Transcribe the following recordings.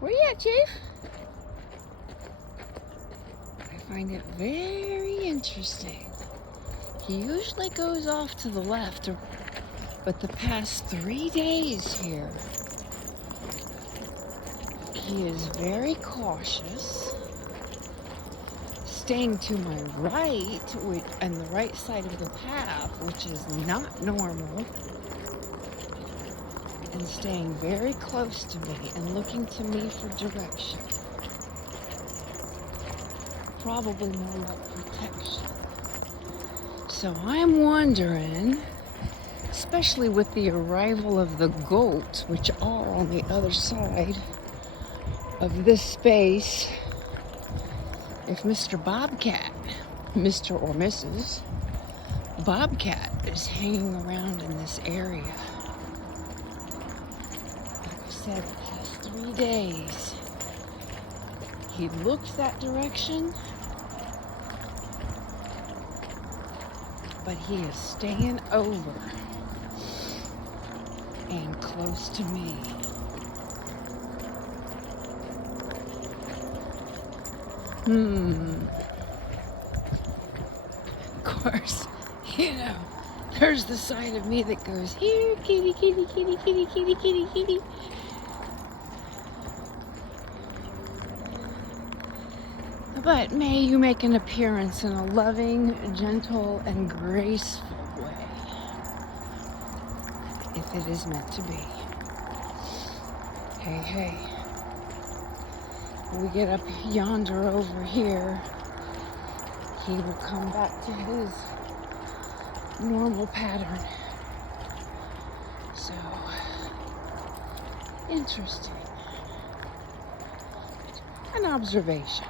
Where you at, Chief? I find it very interesting. He usually goes off to the left, but the past 3 days here, he is very cautious, staying to my right, on the right side of the path, which is not normal, and staying very close to me and looking to me for direction. Probably more like protection. So I'm wondering, especially with the arrival of the goats, which are on the other side of this space, if Mr. Bobcat, Mr. or Mrs. Bobcat is hanging around in this area. Like I said, the past 3 days, he looked that direction, but he is staying over and close to me. Of course, there's the side of me that goes, here, kitty, kitty, kitty, kitty, kitty, kitty, kitty. But may you make an appearance in a loving, gentle, and graceful way, if it is meant to be. Hey, hey. When we get up yonder over here, he will come back to his normal pattern. So, interesting. An observation.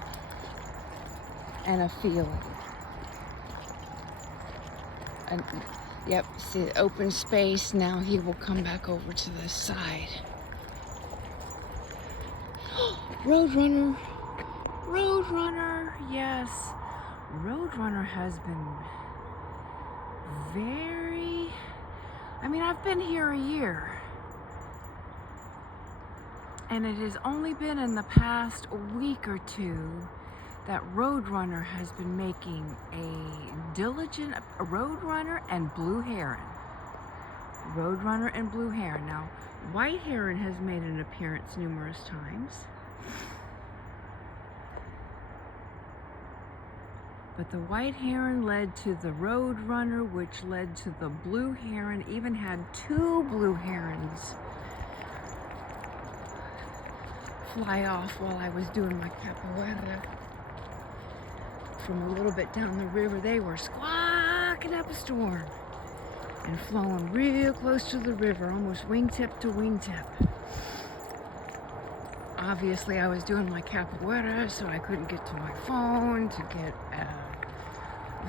And a feeling. And, yep, see, open space. Now he will come back over to this side. Roadrunner. Roadrunner, yes. Roadrunner has been very... I've been here a year. And it has only been in the past week or two that Roadrunner has been making a diligent Roadrunner and Blue Heron. Roadrunner and Blue Heron. Now, White Heron has made an appearance numerous times. But the White Heron led to the Roadrunner, which led to the Blue Heron. Even had 2 Blue Herons fly off while I was doing my capoeira. From a little bit down the river, they were squawking up a storm and flowing real close to the river, almost wingtip to wingtip. Obviously, I was doing my capoeira, so I couldn't get to my phone to get a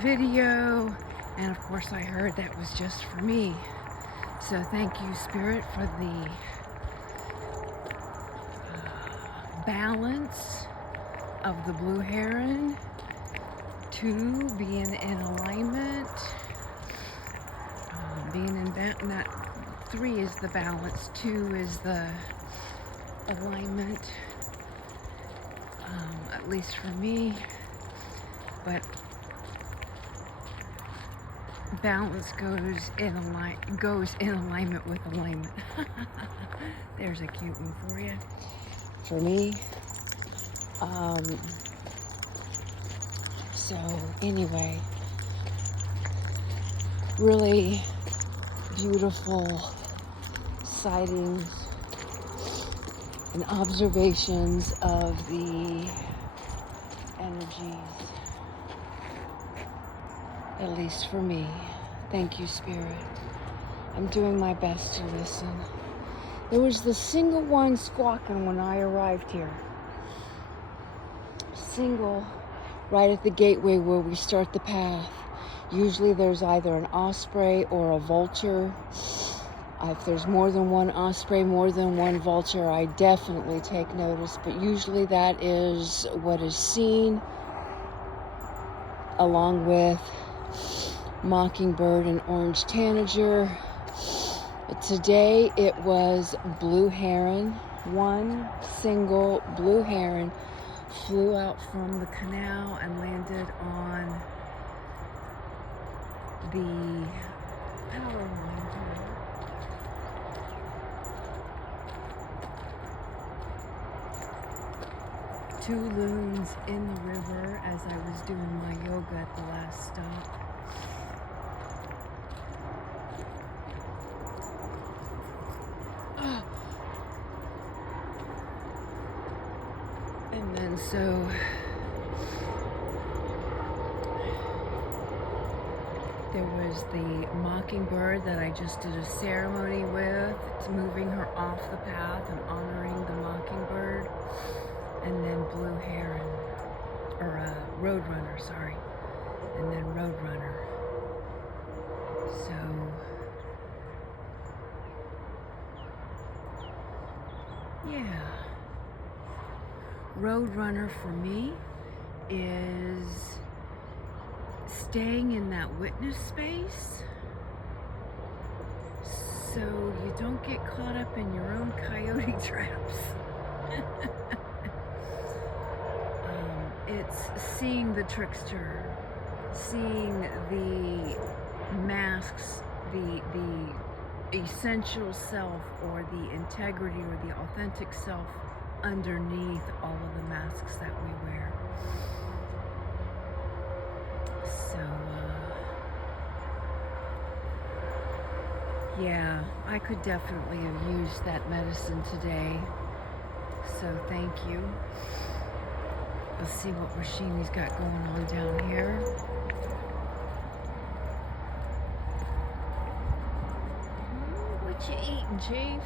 video. And of course, I heard that was just for me. So thank you, Spirit, for the balance of the Blue Heron. 2, being in alignment, being in not 3 is the balance, 2 is the alignment, at least for me. But balance goes in alignment with alignment. There's a cute one for you. For me. So anyway, really beautiful sightings and observations of the energies, at least for me. Thank you, Spirit. I'm doing my best to listen. There was the single one squawking when I arrived here. Single. Right at the gateway where we start the path. Usually there's either an osprey or a vulture. If there's more than one osprey, more than one vulture, I definitely take notice, but usually that is what is seen, along with mockingbird and orange tanager. But today it was blue heron, one single blue heron flew out from the canal and landed on the power line here. Two loons in the river as I was doing my yoga at the last stop. And then so there was the mockingbird that I just did a ceremony with. It's moving her off the path and honoring the mockingbird. And then blue heron, or roadrunner, sorry. And then roadrunner. So yeah. Roadrunner for me is staying in that witness space so you don't get caught up in your own coyote traps. It's seeing the trickster, seeing the masks, the essential self or the integrity or the authentic self underneath all of the masks that we wear. So, yeah, I could definitely have used that medicine today. So thank you. Let's see what Rashini's got going on down here. What you eating, Chief?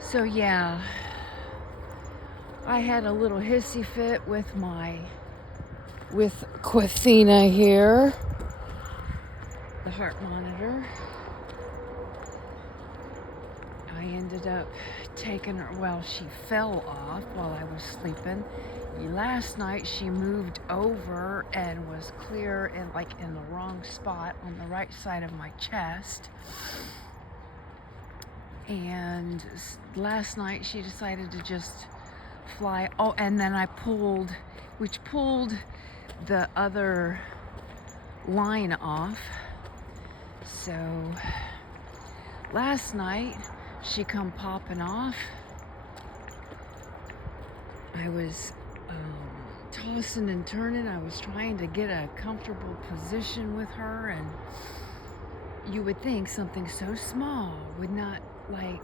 So yeah, I had a little hissy fit with Quathina here, the heart monitor. I ended up taking her, well, she fell off while I was sleeping. Last night she moved over and was clear in the wrong spot on the right side of my chest. And last night she decided to just fly. Oh, and then I pulled the other line off. So last night she come popping off. I was tossing and turning. I was trying to get a comfortable position with her, and you would think something so small would not, like,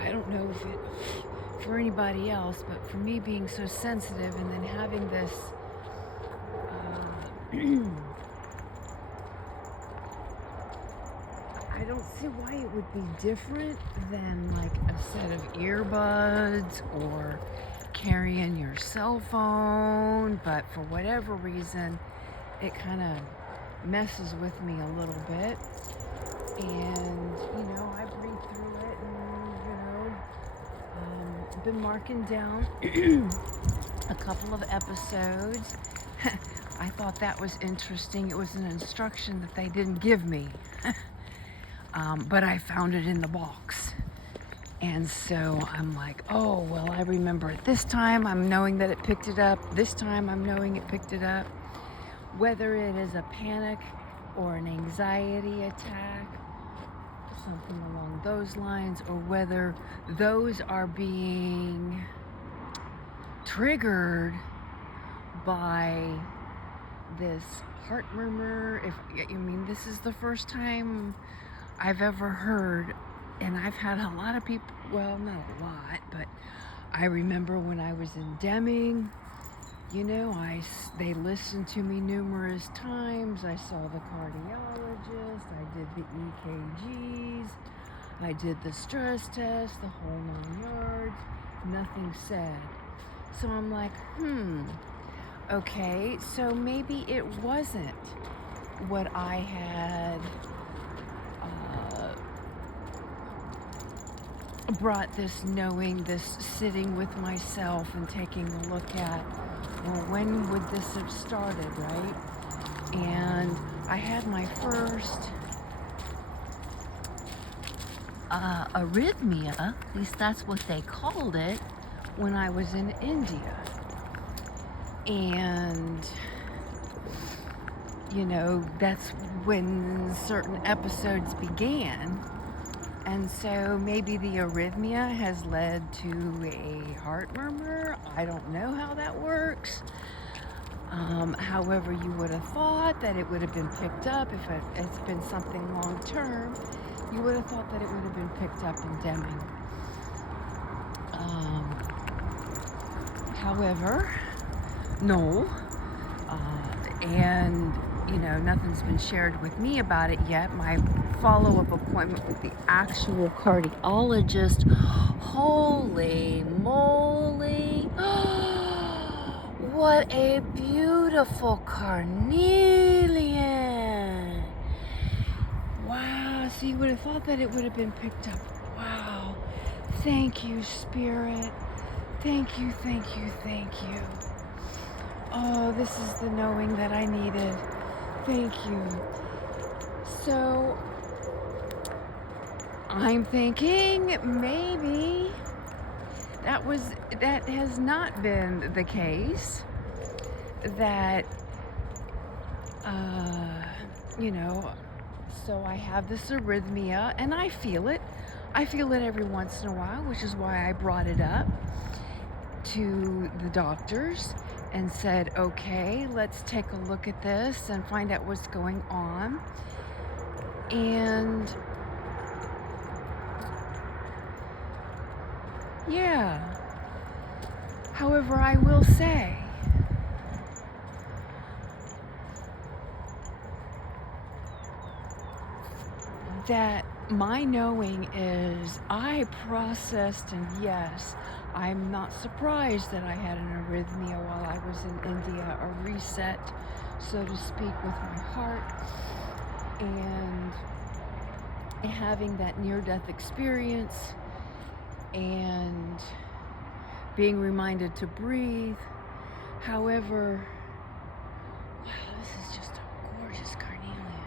I don't know if it for anybody else, but for me being so sensitive and then having this I don't see why it would be different than like a set of earbuds or carrying your cell phone, but for whatever reason it kind of messes with me a little bit. And I breathe through it, and been marking down a couple of episodes. I thought that was interesting. It was an instruction that they didn't give me. But I found it in the box. And so I'm like, oh, well, I remember it this time. I'm knowing that it picked it up. This time I'm knowing it picked it up. Whether it is a panic or an anxiety attack, something along those lines, or whether those are being triggered by this heart murmur. This is the first time I've ever heard, and I've had a lot of people, well, not a lot, but I remember when I was in Deming, they listened to me numerous times. I saw the cardiologist, I did the EKGs, I did the stress test, the whole 9 yards, nothing said. So I'm like, Okay, so maybe it wasn't what I had uh, brought this knowing, this sitting with myself and taking a look at, well, when would this have started, right? And I had my first arrhythmia, at least that's what they called it, when I was in India. And, that's when certain episodes began. And so maybe the arrhythmia has led to a heart murmur. I don't know how that works. However, you would have thought that it would have been picked up if it's been something long term. You would have thought that it would have been picked up in Deming. However, no. And, nothing's been shared with me about it yet. My follow-up appointment with the actual cardiologist, holy moly. What a beautiful carnelian. Wow, so you would have thought that it would have been picked up. Wow. Thank you, Spirit. Thank you, thank you, thank you. Oh, this is the knowing that I needed. Thank you. So, I'm thinking maybe that has not been the case. That, so I have this arrhythmia and I feel it. I feel it every once in a while, which is why I brought it up to the doctors and said, okay, let's take a look at this and find out what's going on. And yeah, however, I will say that my knowing is I processed, and yes, I'm not surprised that I had an arrhythmia while I was in India, a reset, so to speak, with my heart, and having that near-death experience, and being reminded to breathe. However, wow, this is just a gorgeous carnelian.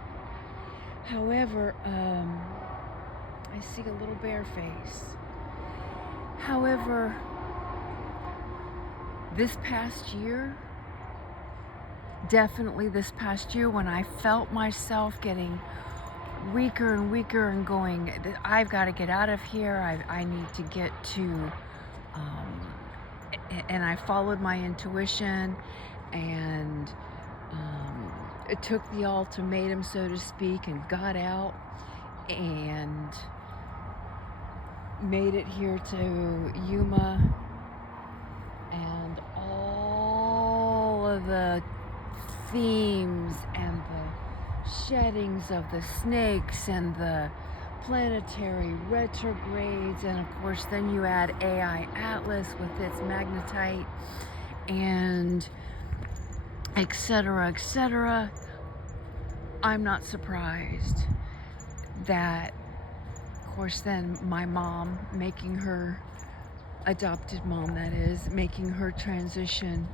However, I see a little bare face. However, this past year, definitely this past year, when I felt myself getting weaker and weaker and going, I've got to get out of here, I need to get to, and I followed my intuition, and it took the ultimatum, so to speak, and got out and made it here to Yuma, and all of the themes and the sheddings of the snakes and the planetary retrogrades, and of course then you add AI Atlas with its magnetite and etc., etc. I'm not surprised that, of course, then my mom, making her adopted mom, that is, making her transition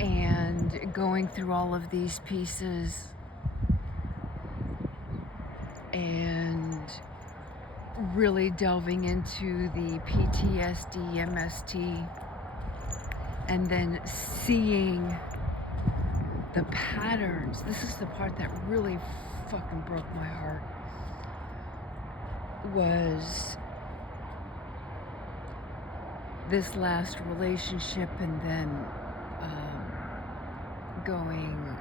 and going through all of these pieces and really delving into the PTSD, MST, and then seeing the patterns. This is the part that really fucking broke my heart, was this last relationship, and then going,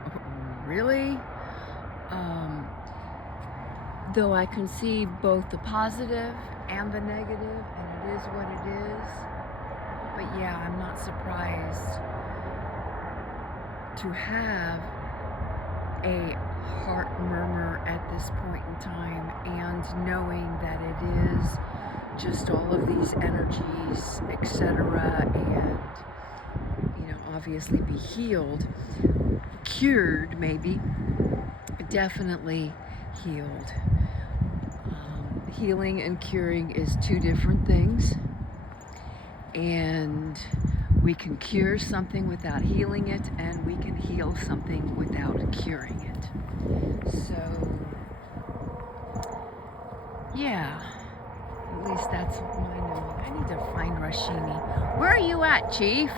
really? Though I can see both the positive and the negative, and it is what it is, but yeah, I'm not surprised to have a heart murmur at this point in time, and knowing that it is just all of these energies, etc., and obviously be healed, cured maybe, definitely healed. Healing and curing is two different things, and we can cure something without healing it, and we can heal something without curing it. So yeah, at least that's what I know. I need to find Rashini. Where are you at, Chief?